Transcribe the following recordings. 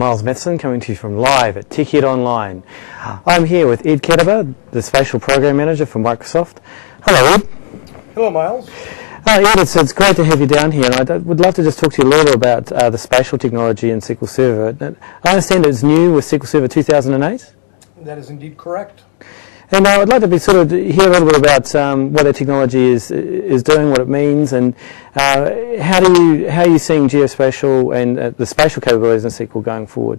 Miles Matheson coming to you from live at TechEd Online. I'm here with Ed Katibah, the Spatial Program Manager for Microsoft. Hello, Ed. Hello, Miles. Ed, it's great to have you down here, and I would love to just talk to you a little about the spatial technology in SQL Server. I understand it's new with SQL Server 2008? That is indeed correct. And I'd like to hear a little bit about what that technology is doing, what it means, and how are you seeing geospatial and the spatial capabilities in SQL going forward?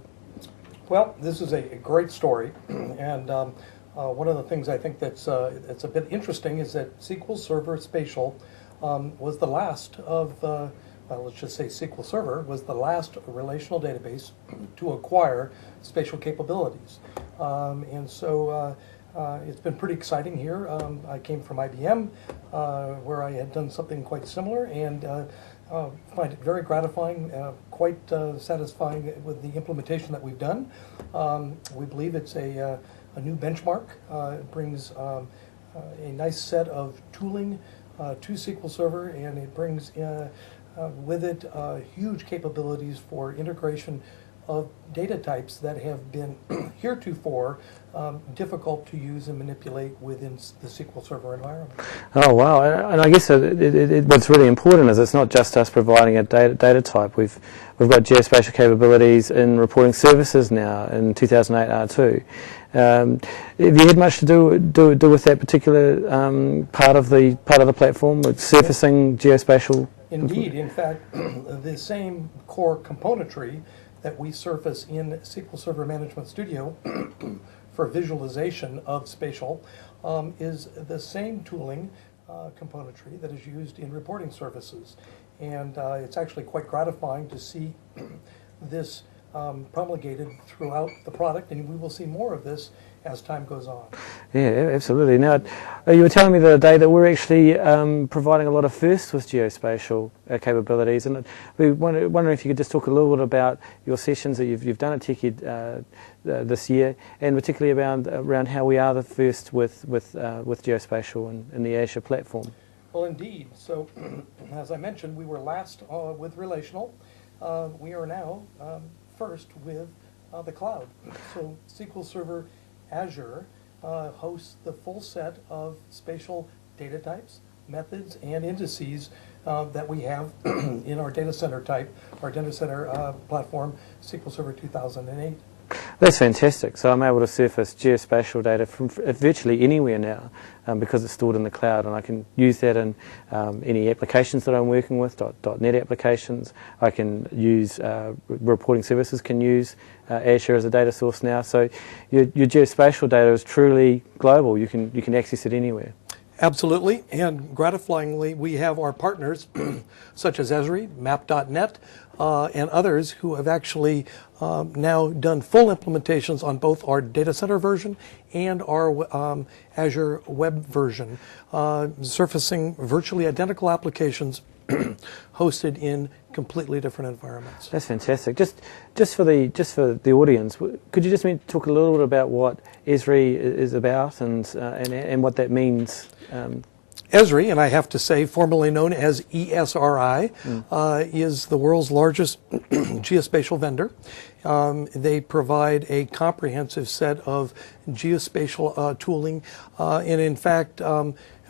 Well, this is a great story, and one of the things I think that's a bit interesting is that SQL Server Spatial was the last of, let's just say SQL Server was the last relational database to acquire spatial capabilities, and so. It's been pretty exciting here. I came from IBM, where I had done something quite similar, and find it very gratifying, quite satisfying with the implementation that we've done. We believe it's a new benchmark. It brings a nice set of tooling to SQL Server, and it brings with it huge capabilities for integration of data types that have been heretofore difficult to use and manipulate within the SQL Server environment. Oh wow! And I guess what's really important is it's not just us providing a data type. We've got geospatial capabilities in reporting services now in 2008 R2. Have you had much to do with that particular part of the platform with surfacing geospatial? Indeed, in fact, the same core componentry that we surface in SQL Server Management Studio for visualization of spatial is the same tooling componentry that is used in reporting services. And it's actually quite gratifying to see this promulgated throughout the product, and we will see more of this as time goes on. Yeah, absolutely. Now, you were telling me the other day that we're actually providing a lot of firsts with geospatial capabilities, and we wondering if you could just talk a little bit about your sessions that you've done at TechEd this year, and particularly around how we are the first with geospatial in the Azure platform. Well, indeed. So, as I mentioned, we were last with relational. We are now first with the cloud. So SQL Server Azure hosts the full set of spatial data types, methods, and indices that we have in our data center platform, SQL Server 2008. That's fantastic. So I'm able to surface geospatial data from virtually anywhere now because it's stored in the cloud, and I can use that in any applications that I'm working with, .NET applications. I can use reporting services can use Azure as a data source now. So your geospatial data is truly global. You can access it anywhere. Absolutely, and gratifyingly, we have our partners such as Esri, Map.net, and others who have actually now done full implementations on both our data center version and our Azure web version, surfacing virtually identical applications hosted in completely different environments. That's fantastic. Just for the audience, could you just talk a little bit about what Esri is about and what that means? Esri, and I have to say formerly known as ESRI, is the world's largest geospatial vendor. They provide a comprehensive set of geospatial tooling, and in fact,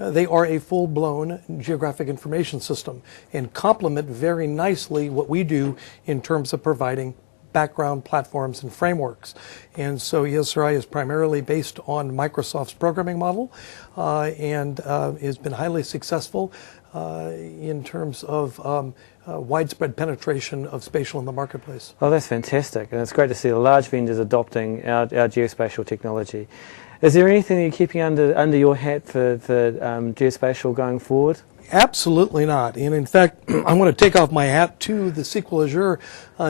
they are a full-blown geographic information system and complement very nicely what we do in terms of providing background platforms and frameworks. And so ESRI is primarily based on Microsoft's programming model and has been highly successful in terms of widespread penetration of spatial in the marketplace. Oh, that's fantastic. And it's great to see the large vendors adopting our geospatial technology. Is there anything that you're keeping under your hat for geospatial going forward? Absolutely not. And in fact, I want to take off my hat to the SQL Azure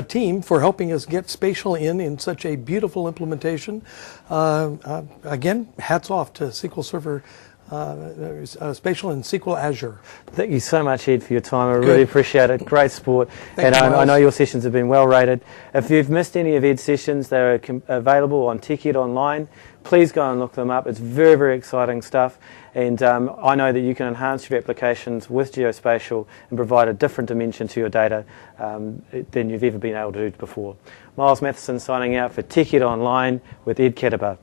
team for helping us get spatial in such a beautiful implementation. Again, hats off to SQL Server spatial and SQL Azure. Thank you so much, Ed, for your time. I really appreciate it. Great sport. Thank you, I know your sessions have been well rated. If you've missed any of Ed's sessions, they're available on TechEd online. Please go and look them up. It's very, very exciting stuff. And I know that you can enhance your applications with geospatial and provide a different dimension to your data than you've ever been able to do before. Miles Matheson signing out for TechEd Online with Ed Katibah.